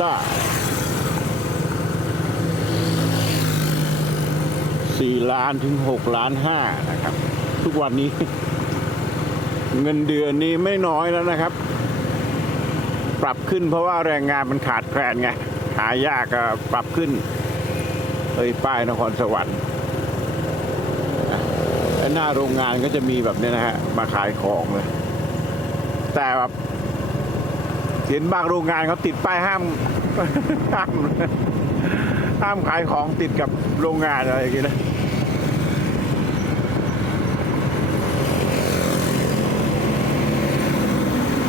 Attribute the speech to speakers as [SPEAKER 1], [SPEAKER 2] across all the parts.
[SPEAKER 1] ต้าสี่ล้านถึงหกล้านห้านะครับ ทุกวันนี้ เงินเดือนนี้ไม่น้อยแล้วนะครับ ปรับขึ้นเพราะว่าแรงงานมันขาดแคลนไง หายากก็ปรับขึ้นเอ้ยป้ายนครสวรรค์หน้าโรงงานก็จะมีแบบนี้นะฮะ มาขายของเลย แต่แบบ เห็นบางโรงงานเขาติดป้ายห้ามห้ามห้ามขายของติดกับโรงงานอะไรอย่างเงี้ยนะ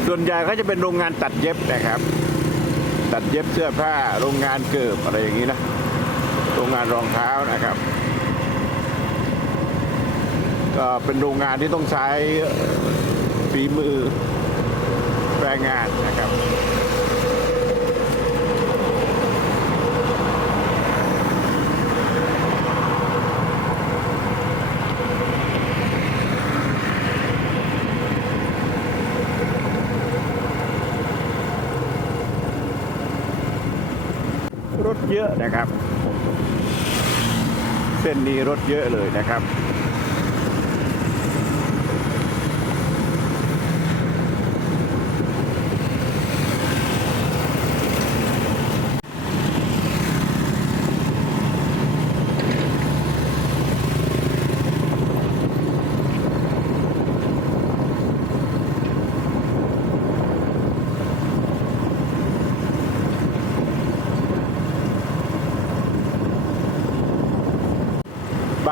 [SPEAKER 1] ส่วนใหญ่ก็จะเป็นโรงงานตัดเย็บนะครับ ตัดเย็บเสื้อผ้าโรงงานเกิบอะไรอย่างนี้นะ โรงงานรองเท้านะครับ ก็เป็นโรงงานที่ต้องใช้ฝีมือ แรงงานนะครับรถเยอะนะครับ เส้นนี้รถเยอะเลยนะครับ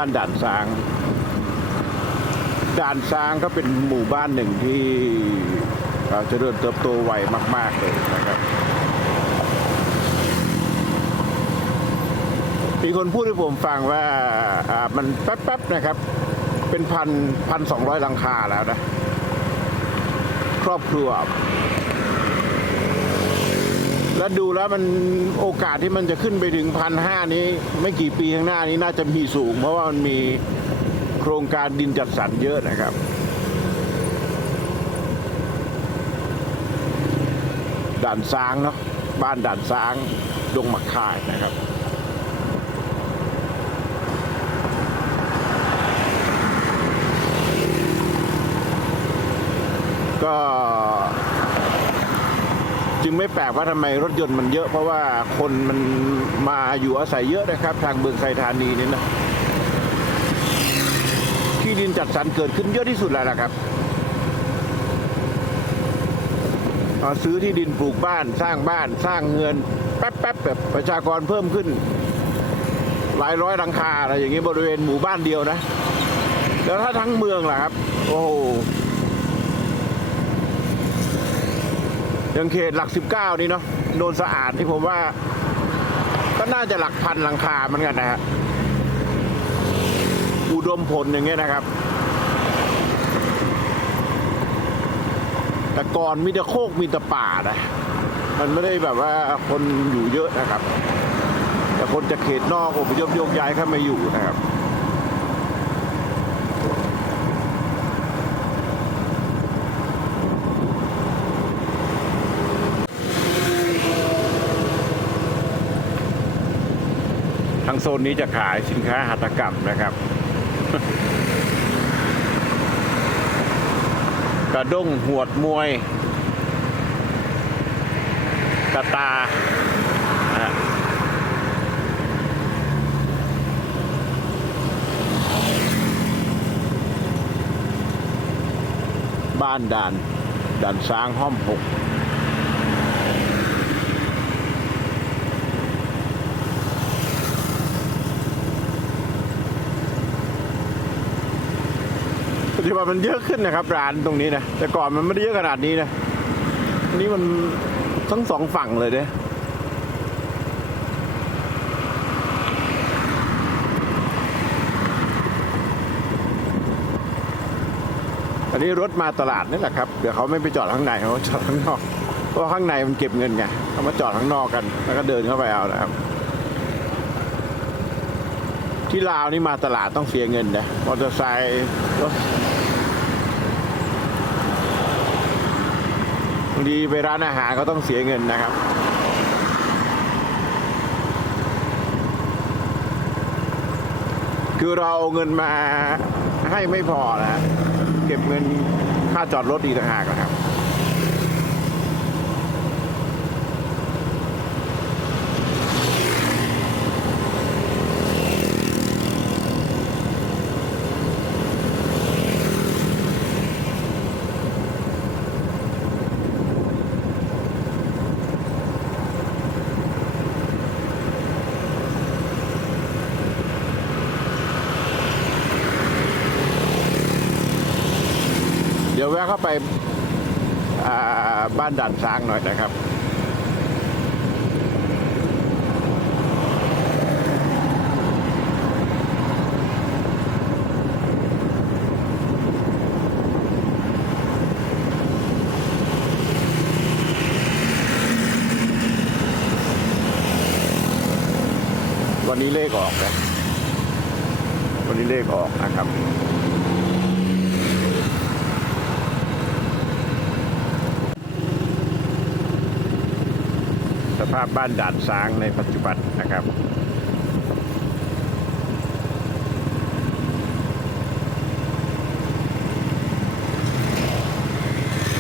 [SPEAKER 1] านด่านซาง ด่านซางก็เป็นหมู่บ้านหนึ่งที่เอ่อเจริญเติบโตไวมาก ๆ เลยนะครับ มีคนพูดให้ผมฟังว่าอ่ามันแป๊บ ๆ นะครับ เป็นพันพันสองร้อยหลังคาแล้วนะ ครอบครัว แล้วดูแล้วมันโอกาสที่มันจะขึ้นไปถึงพันห้านี้ ไม่กี่ปีข้างหน้านี้น่าจะมีสูง เพราะว่ามันมีโครงการดินจัดสรรเยอะนะครับด่านซางเนาะบ้านด่านซางดงมักค่ายนะครับก็ งไม่แปลกว่าทำไมรถยนต์มันเยอะเพราะว่าคนมันมาอยู่อาศัยเยอะนะครับ ทางเมืองไซธานีนี่นะที่ดินจัดสรรเกิดขึ้นเยอะที่สุดแล้วนะครับซื้อที่ดินปลูกบ้านสร้างบ้านสร้างเงิน แป๊บๆแบบประชากรเพิ่มขึ้น หลายร้อยหลังคาอะไรอย่างนี้บริเวณหมู่บ้านเดียวนะ แล้วถ้าทั้งเมืองล่ะครับ โอ้โห อ ย่างเขตหลัก 19 นี่เนาะโนนสะอาดที่ผมว่า ก็น่าจะหลักพันหลังคาเหมือนกันนะฮะอุดมผลอย่างเงี้ยนะครับ แต่ก่อนมีแต่โคกมีแต่ป่านะมันไม่ได้แบบว่าคนอยู่เยอะนะครับ แต่คนจากเขตนอกอพยพโยกย้ายเข้ามาอยู่นะครับ โซนนี้จะขายสินค้าหัตถกรรมนะครับ กระด้งหวดมวย กระตาบ้านด่านด่านช้างห้อมหก ปัจจุบันมันเยอะขึ้นนะครับ ร้านตรงนี้นะแต่ก่อนมันไม่ได้เยอะขนาดนี้นะนนี่มันทั้งสองฝั่งเลยเนี่ยอันนี้รถมาตลาดนี่แหละครับ เดี๋ยวเขาไม่ไปจอดข้างในเขาจอดข้างนอก เพราะข้างในมันเก็บเงินไงเขามาจอดข้างนอกกัน แล้วก็เดินเข้าไปเอานะครับ ที่ลาวนี่มาตลาดต้องเสียเงินนะมอเตอร์ไซค์รถ ทีไปร้านอาหารก็ต้องเสียเงินนะครับ คือเราเอาเงินมาให้ไม่พอนะเก็บเงินค่าจอดรถอีกต่างหากนะครับ แวะเข้าไปาบ้านด่านช้างหน่อยนะครับวันนี้เลขออกนะวันนี้เลขออกนะครับ สภาพบ้านด่านช้างในปัจจุบันนะครับ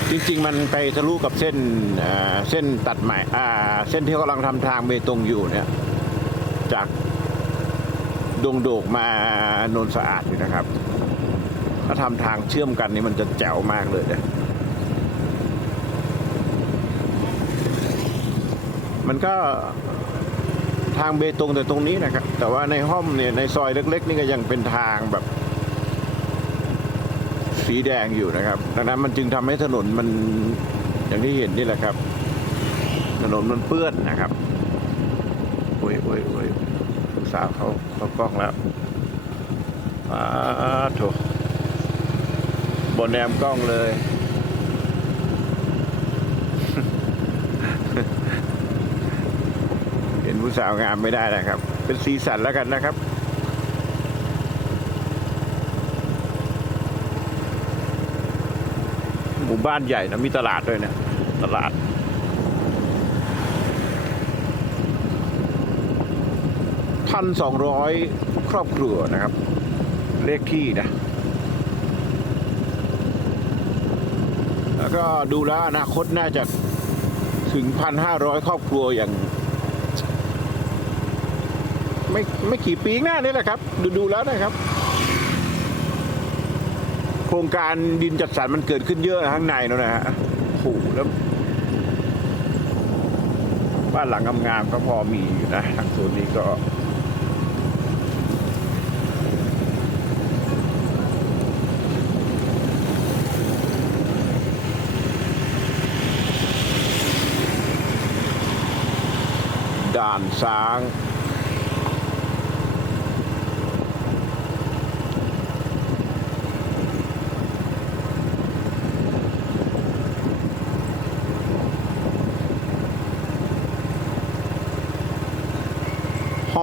[SPEAKER 1] จริงๆ มันไปทะลุกับเส้นเส้นตัดใหม่เส้นที่กำลังทำทางเบตงอยู่เนี่ย จากดงโดกมาโนนสะอาดอยู่นะครับ ถ้าทำทางเชื่อมกันนี่มันจะแจ๋วมากเลยนะ มันก็ทางเบตงแต่ตรงนี้นะครับแต่ว่าในห้อมเนี่ยในซอยเล็ก ๆ นี่ก็ยังเป็นทางแบบ สีแดงอยู่นะครับ ดังนั้นมันจึงทำให้ถนนมันอย่างที่เห็นนี่แหละครับ ถนนมันเปื้อนนะครับโอ้ยโอ้ยโอ้ยลูกสาวเขาเขากล้องแล้วอ้าโถบนแนมกล้องเลย เห็นผู้ สาวงามไม่ได้นะครับ เป็นสีสันแล้วกันนะครับหมู่บ้านใหญ่นะมีตลาดด้วยนะตลาดพันสองร้อยครอบครัวนะครับ เลขที่นะ แล้วก็ดูแล้วอนาคตน่าจะถึงพันห้าร้อยครอบครัวอย่าง ไม่ไม่กี่ปีงหน้านี่แหละครับ ดูดูแล้วนะครับ โครงการดินจัดสรรมันเกิดขึ้นเยอะข้างในนั่นนะฮะโอ้โหแล้วบ้านหลังงามๆก็พอมีอยู่นะทางโซนนี้ก็ด่านช้าง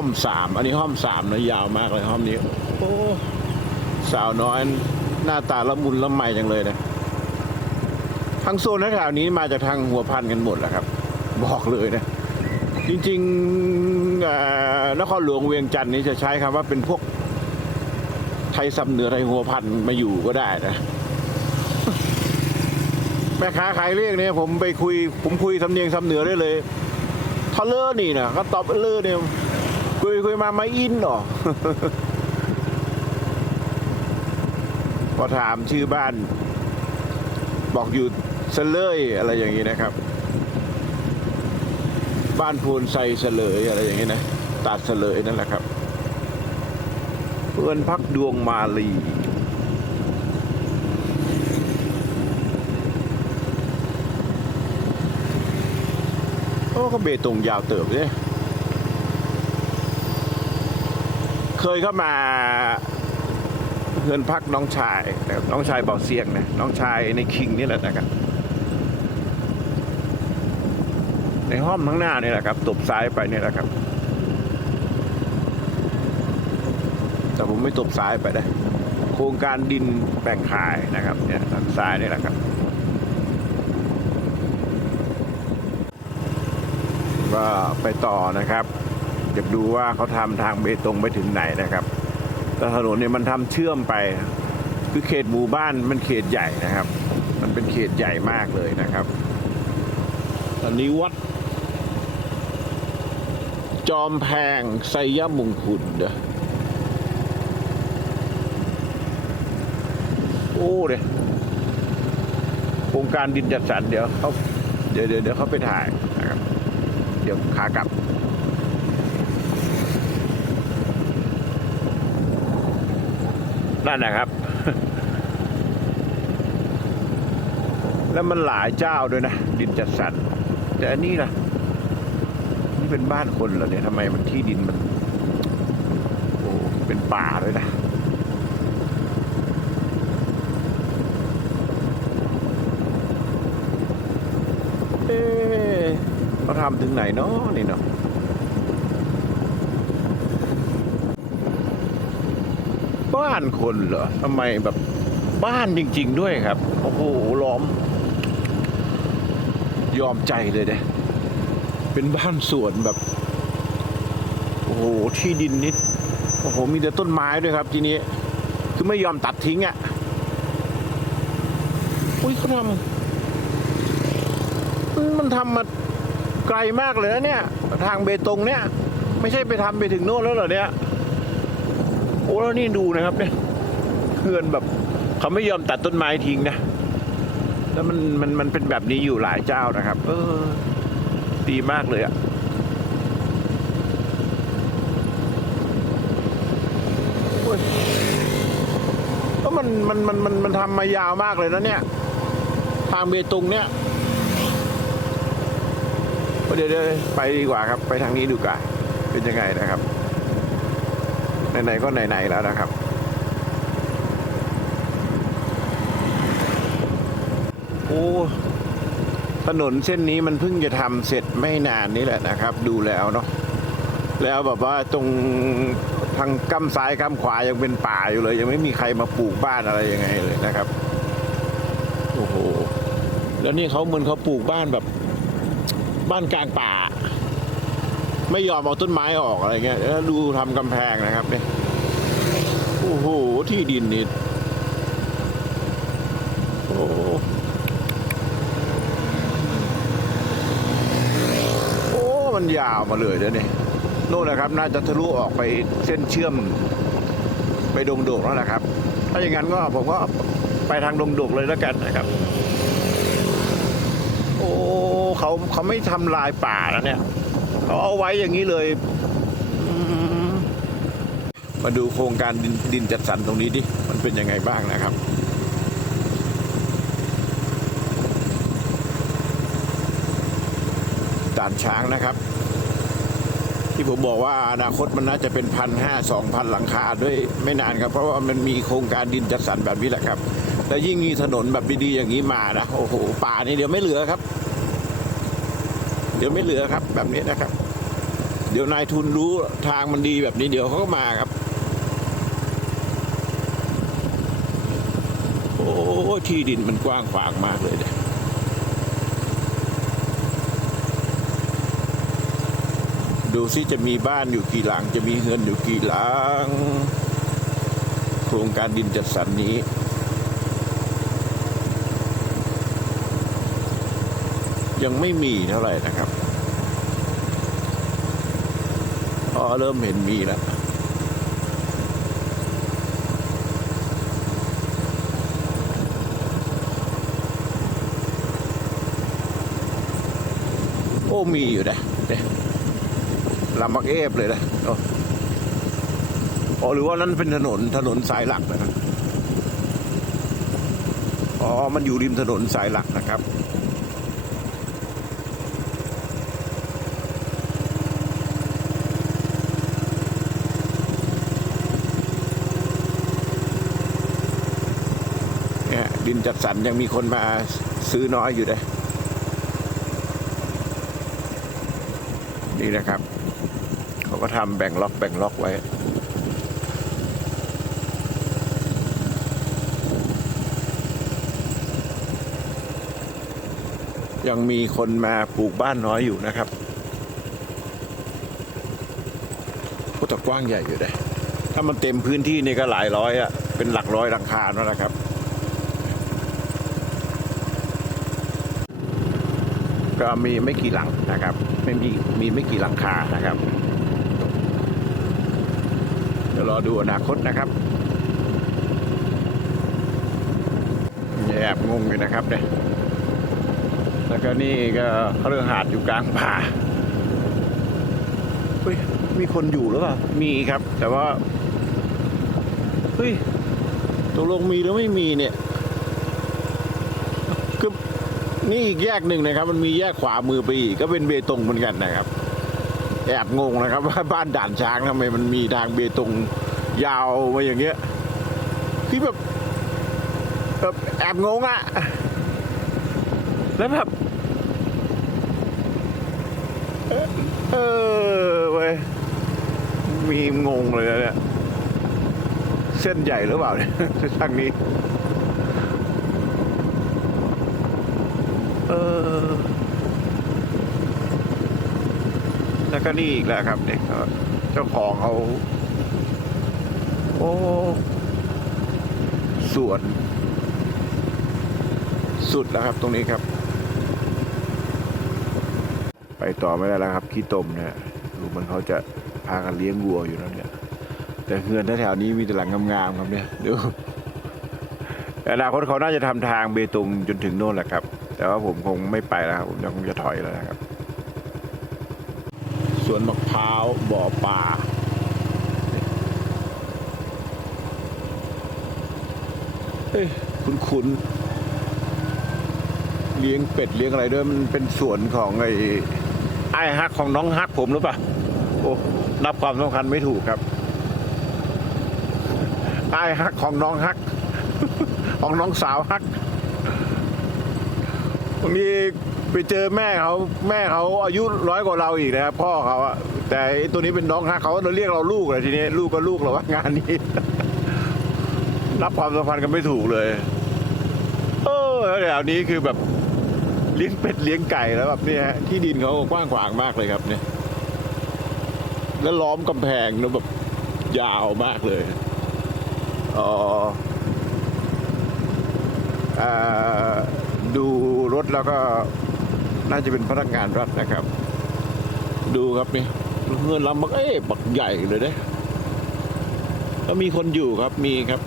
[SPEAKER 1] อมสามอันนี้ห้อมสามนะยาวมากเลยห้อมนี้ โอ้สาวน้อยหน้าตาละมุนละไมจังเลยนะทั้งโซนแถวนี้มาจากทางหัวพันกันหมดแหละครับ บอกเลยนะ จริงๆนครหลวงเวียงจันทร์นี้จะใช้คำว่าเป็นพวก ไทยสำเหนือไทยหัวพันมาอยู่ก็ได้นะแม่ค้าขายเรียกเนี่ยผมไปคุย ผมคุยสำเนียงสำเหนือได้เลยทอเลอร์นี่นะก็ตอบเลอร์เนี่ย คุยคุยมาไม่อินหรอ พอถามชื่อบ้าน บอกอยู่เสลยอะไรอย่างนี้นะครับ บ้านโพนไซเสลยอะไรอย่างนี้นะตัดเสลยนั่นแหละครับ เพื่อนพักดวงมาลีโอ้ก็เบตงยาวเติบเลย เคยเข้ามาเพื่อนพักน้องชายนะครับน้องชายเบาเสียงนะน้องชายในคิงนี่แหละนะครับ ในห้อมข้างหน้านี่แหละครับตบซ้ายไปนี่แหละครับ แต่ผมไม่ตบซ้ายไปนะโครงการดินแบ่งขายนะครับเนี่ยทางซ้ายนี่แหละครับก็ไปต่อนะครับ จะดูว่าเขาทำทางเบตงไปถึงไหนนะครับ แต่ถนนเนี่ยมันทำเชื่อมไป คือเขตหมู่บ้านมันเขตใหญ่นะครับ มันเป็นเขตใหญ่มากเลยนะครับอันนี้วัด จอมแพงไซยมงคุณเด้อโอ้เด้โครงการดินจัดสรรเดี๋ยวเขาเดี๋ยวเดี๋ยวเดี๋ยวเขาไปถ่ายนะครับ เดี๋ยวขากลับ นั่นนะครับ แล้วมันหลายเจ้าด้วยนะดินจัดสรรแต่อันนี้ล่ะนี่เป็นบ้านคนเหรอเนี่ยทำไมมันที่ดินมันโอ้เป็นป่าเลยนะเอ๊ะเขาทำถึงไหนเนาะนี่เนาะ บ้านคนเหรอทำไมแบบบ้านจริง ๆ ด้วยครับ โอ้โหล้อม ยอมใจเลยเด้เป็นบ้านสวนแบบ โอ้โห ที่ดินนิด โอ้โห มีแต่ต้นไม้ด้วยครับ ทีนี้ คือไม่ยอมตัดทิ้งอะ่ะ อุ้ยเขาทำมันทำมาไกลมากเลยนะเนี่ย ทางเบตงเนี่ย ไม่ใช่ไปทำไปถึงโน่นแล้วเหรอเนี่ย อ้แล้วนี่ดูนะครับเนี่ยเพื่อนแบบเขาไม่ยอมตัดต้นไม้ทิ้งนะแล้วมันมันมันเป็นแบบนี้อยู่หลายเจ้านะครับ เออ ดีมากเลยอะโอ้ยก็มันมันมันมันมันทำมายาวมากเลยนะเนี่ย ทางเบตุงเนี่ยเดี๋ยวเดี๋ยวไปดีกว่าครับ ไปทางนี้ดูกันเป็นยังไงนะครับ ไหนๆก็ไหนๆแล้วนะครับ โอ้ถนนเส้นนี้มันเพิ่งจะทำเสร็จไม่นานนี้แหละนะครับ ดูแล้วเนาะแล้วแบบว่าตรงทางกั้มซ้ายกั้มขวายังเป็นป่าอยู่เลย ยังไม่มีใครมาปลูกบ้านอะไรยังไงเลยนะครับโอ้โหแล้วนี่เขาเหมือนเขาปลูกบ้านแบบ บ้านกลางป่า ไม่ยอมเอาต้นไม้ออกอะไรเงี้ยแล้วดูทำกำแพงนะครับเนี่ยโอ้โหที่ดินนี่โอ้โอ้มันยาวมาเลยเดี๋ยวนี้โน่นนะครับ น่าจะทะลุออกไปเส้นเชื่อม ไปดงโดกแล้วนะครับ ถ้าอย่างนั้นก็ผมก็ไปทางดงโดกเลยแล้วกันนะครับ โอ้เขาเขาไม่ทำลายป่าแล้วเนี่ย เขาเอาไว้อย่างนี้เลยมาดูโครงการดินดินจัดสรรตรงนี้ดิ มันเป็นยังไงบ้างนะครับ ด่านช้างนะครับ ที่ผมบอกว่าอนาคตมันน่าจะเป็นพันห้าสองพันหลังคาด้วยไม่นานครับ เพราะว่ามันมีโครงการดินจัดสรรแบบนี้แหละครับ และยิ่งมีถนนแบบดีๆอย่างนี้มานะ โอ้โห ป่านี่เดี๋ยวไม่เหลือครับ เดี๋ยวไม่เหลือครับ แบบนี้นะครับ เดี๋ยวนายทุนรู้ทางมันดีแบบนี้เดี๋ยวเขาก็มาครับ โอ้ที่ดินมันกว้างขวางมากเลยเนี่ยดูซิจะมีบ้านอยู่กี่หลัง จะมีเงินอยู่กี่หลัง โครงการดินจัดสรรนี้ ยังไม่มีเท่าไหร่นะครับอ๋อเริ่มเห็นมีแล้วโอ้มีอยู่นะเนี่ยลำบักเอฟเลยนะโอ้อ๋อหรือว่านั้นเป็นถนนถนนสายหลักนะอ๋อ มันอยู่ริมถนนสายหลักนะครับ เนี่ยดิน จัดสรรยังมีคนมาซื้อน้อยอยู่เลยนี่นะครับ เขาก็ทำแบ่งล็อกแบ่งล็อกไว้ยังมีคนมาปลูกบ้านน้อยอยู่นะครับก็แต่กว้างใหญ่อยู่เลยทามันเต็มพื้นที่นี่ก็หลายร้อยอะเป็นหลักร้อยหลังคาแล้วนะครับ ก็มีไม่กี่หลังนะครับ ไม่มีมีไม่กี่หลังคานะครับเดี๋ยวรอดูอนาคตนะครับแอบงงอยู่นะครับเนี่ยแล้วก็นี่ก็เรื่องหาดอยู่กลางป่าเฮ้ยมีคนอยู่หรือเปล่ามีครับ แต่ว่าเฮ้ยตกลงมีหรือไม่มีเนี่ยคือ นี่อีกแยกหนึ่งนะครับ มันมีแยกขวามือไปอีกก็เป็นเบตงเหมือนกันนะครับ แอบงงนะครับว่าบ้านด่านช้างทำไมมันมีทางเบตงยาวมาอย่างเงี้ยคือแบบแบบแอบงงอะแล้วแบบเออเออเว้ยมีงงเลยนะเนี่ยเส้นใหญ่หรือเปล่าเนี่ยทางนี้ เออ แล้วก็นี่อีกแล้วครับเนี่ยก็เจ้าของเขาโอ้สวนสุดแล้วครับ ตรงนี้ครับ ไปต่อไม่ได้แล้วครับขี้ตมเนี่ยดูเหมันเขาจะพากันเลี้ยงวัวอยู่แล้วเนี่ย แต่เฮือนแถวนี้มีแต่หลังงามๆครับเนี่ยดูอนาคตเขาน่าจะทำทางเบตงจนถึงโน่นแหละครับ แต่ว่าผมคงไม่ไปแล้วครับผมคงจะถอยแล้วนะครับ สวนมะพร้าวบ่อปลาเอ้ยคุ้นๆเลี้ยงเป็ดเลี้ยงอะไรด้วยมันเป็นสวนของไอ้ไอ้ฮักของน้องฮักผมหรือเปล่าโอ้นับความสำคัญไม่ถูกครับไอ้ฮักของน้องฮัก ของน้องสาวฮัก บางทีไปเจอแม่เขาแม่เขาอายุร้อยกว่าเราอีกนะครับพ่อเขาอะแต่ไอ้ตัวนี้เป็นน้องฮักเขาเราเรียกเราลูกเลยทีนี้ลูกก็ลูกเราว่างานนี้ รับความสัมพันธ์กันไม่ถูกเลย เออแถวนี้คือแบบเลี้ยงเป็ดเลี้ยงไก่แล้วแบบนี้ยที่ดินเขากว้างขวางมากเลยครับเนี่ย แล้วล้อมกำแพงแล้วแบบยาวมากเลยอ๋ออ่า ดูรถแล้วก็น่าจะเป็นพนักงานรัฐนะครับ ดูครับนี่เงินลำบักเอ๊ะบักใหญ่เลยเด้ก็มีคนอยู่ครับมีครับ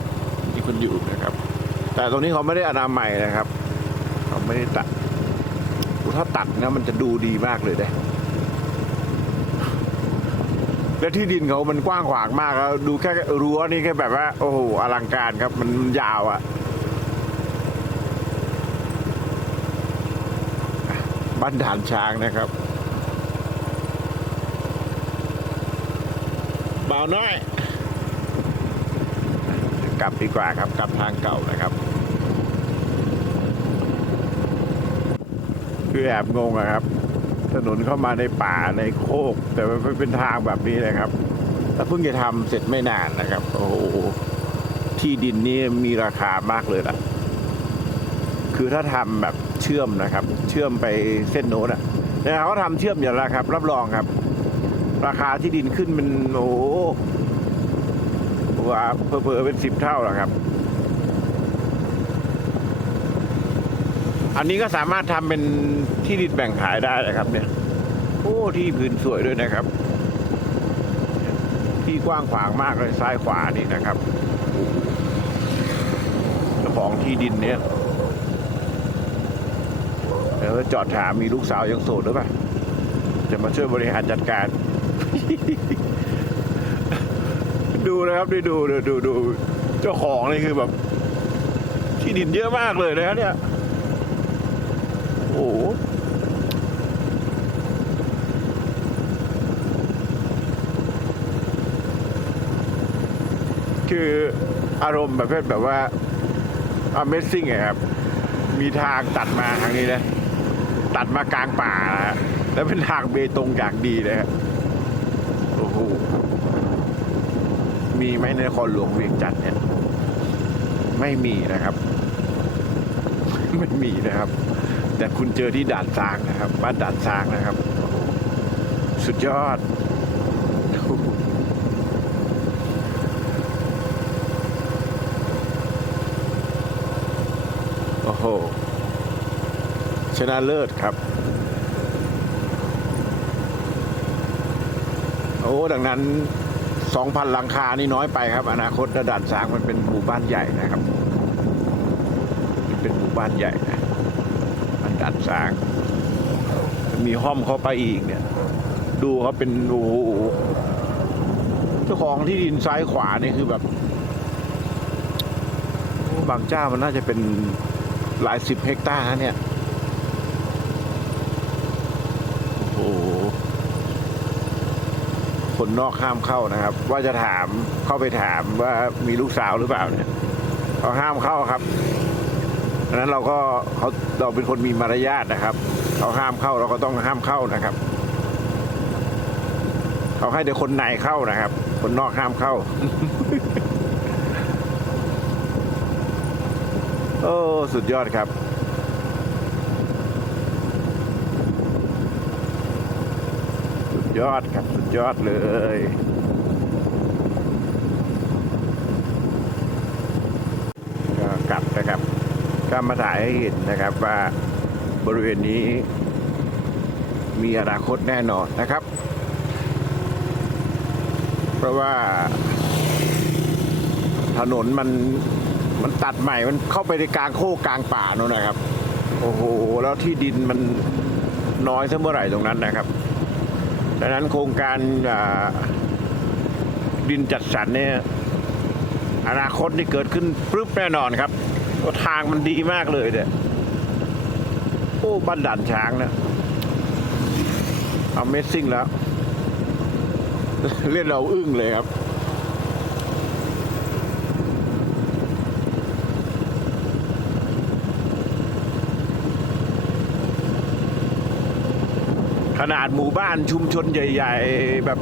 [SPEAKER 1] มีคนอยู่นะครับ แต่ตรงนี้เขาไม่ได้อนามัยนะครับ เขาไม่ได้ตัดถ้าตัดนะมันจะดูดีมากเลยเด้และที่ดินเขามันกว้างขวางมากแล้วดูแค่รั้วนี่แค่แบบว่า โอ้โหอลังการครับมันยาวอะ บ้านด่านช้างนะครับเบาน้อย กลับดีกว่าครับกลับทางเก่านะครับคือแอบงงอะครับ ถนนเข้ามาในป่าในโคก แต่มันไม่เป็นทางแบบนี้เลยครับแล้วเพิ่งจะทำเสร็จไม่นานนะครับ โอ้โหที่ดินนี่มีราคามากเลยล่ะ คือถ้าทำแบบเชื่อมนะครับ ชื่อมไปเส้นโน้นอะเนี่ยเขาทำเชื่อมอย่างไรครับ รับรองครับ ราคาที่ดินขึ้นเป็นโอ้หว่าเพอๆเป็นสิบเท่าแล้วครับ อันนี้ก็สามารถทำเป็นที่ดินแบ่งขายได้นะครับ เนี่ย โอ้ที่พื้นสวยด้วยนะครับ ที่กว้างขวางมากเลยซ้ายขวานี่นะครับเจ้าของที่ดินเนี่ย เดี๋ยวจอดถามมีลูกสาวยังโสดหรือเปล่าจะมาช่วยบริหารจัดการ ดูนะครับดูดูดูดูเจ้าของนี่คือแบบ ที่ดินเยอะมากเลยนะครับเนี่ยโอ้โหคืออารมณ์แบบเพศแบบว่า Amazing ครับ มีทางตัดมาทางนี้นะ ตัดมากลางป่า แล้วเป็นทางเบตงอย่างดีเลยครับโอ้โหมีไหมในนครหลวงเวียงจันทร์เนี่ยไม่มีนะครับ ไม่มีนะครับ แต่คุณเจอที่ด่านซางนะครับ บ้านด่านซางนะครับ สุดยอดโอ้โห ชนะเลิศครับ โอ้ดังนั้น 2,000 หลังคานี่น้อยไปครับ อนาคตระด่านสางมันเป็นหมู่บ้านใหญ่นะครับ มันเป็นหมู่บ้านใหญ่นะอันด่านสาง มีห้อมเข้าไปอีกเนี่ย ดูเขาเป็นโอ้โหเจ้าของที่ดินซ้ายขวานี่คือแบบบางเจ้ามันน่าจะเป็นหลายสิบเฮกตาร์เนี่ย โอ้คนนอกห้ามเข้านะครับ ว่าจะถามเข้าไปถามว่ามีลูกสาวหรือเปล่าเนี่ยเขาห้ามเข้าครับดังนั้นเราก็เขาเราเป็นคนมีมารยาทนะครับเขาห้ามเข้าเราก็ต้องห้ามเข้านะครับเขาให้แต่คนในเข้านะครับ คนนอกห้ามเข้า โอ้สุดยอดครับ สุด ยอดครับสุดยอดเลยก็กลับนะครับก็มาถ่ายให้เห็นนะครับว่าบริเวณนี้ มีอนาคตแน่นอนนะครับ เพราะว่า ถนนมันมันตัดใหม่มันเข้าไปในกลางโคกกลางป่าโน่นนะครับ โอ้โห แล้วที่ดินมันน้อยซะเมื่อไหร่ตรงนั้นนะครับ ดังนั้นโครงการดินจัดสรรเนี่ยอนาคตนี่เกิดขึ้นปึ๊บแน่นอนครับก็ทางมันดีมากเลยเนี่ยโอ้บ้านด่านช้างนะเอาเมสซิ่งแล้วเรียกเราอึ้งเลยครับ นาดหมู่บ้านชุมชนใหญ่ ๆ แบบ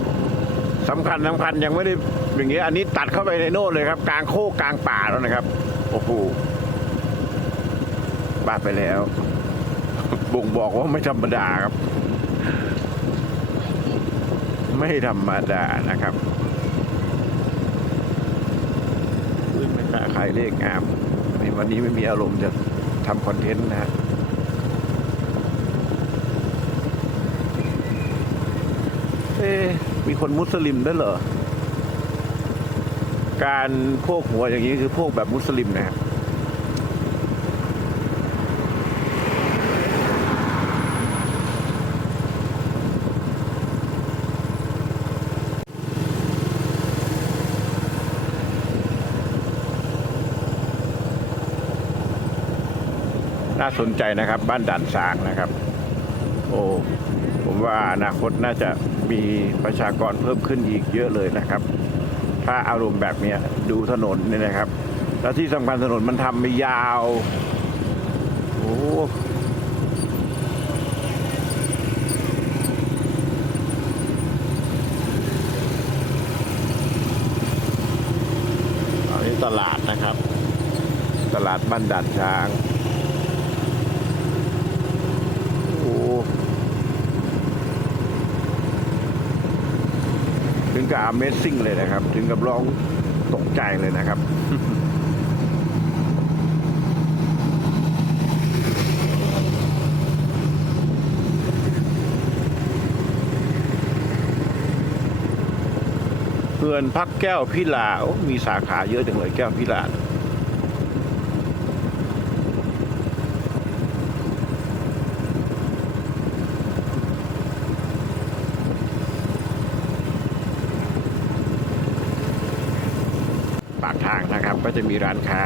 [SPEAKER 1] สำคัญสำคัญยังไม่ได้อย่างเงี้ยอันนี้ตัดเข้าไปในโน่นเลยครับ กลางโคกกลางป่าแล้วนะครับ โอ้โหบ้าไปแล้ว บ่งบอกว่าไม่ธรรมดาครับ ไม่ธรรมดานะครับอุ๊ยไม่กล้าขายเลขงามในวันนี้ไม่มีอารมณ์จะทำคอนเทนต์นะฮะ เอ๊มีคนมุสลิมด้วยเหรอ การพวกหัวอย่างนี้คือพวกแบบมุสลิมนะครับน่าสนใจนะครับบ้านด่านช้างนะครับ โอ้ผมว่าอนาคตน่าจะ มีประชากรเพิ่มขึ้นอีกเยอะเลยนะครับ ถ้าอารมณ์แบบนี้ดูถนนเนี่ยนะครับ แล้วที่สำคัญถนนมันทำไม่ยาวโอ้อันนี้ตลาดนะครับ ตลาดบ้านด่านช้าง โอ้ ถึงกับ Amazing เลยนะครับ ถึงกับร้องตกใจเลยนะครับเพื่อนพักแก้วพิลาโอ้มีสาขาเยอะจังเลยแก้วพิลา ปากทางนะครับ ก็จะมี ร้านค้า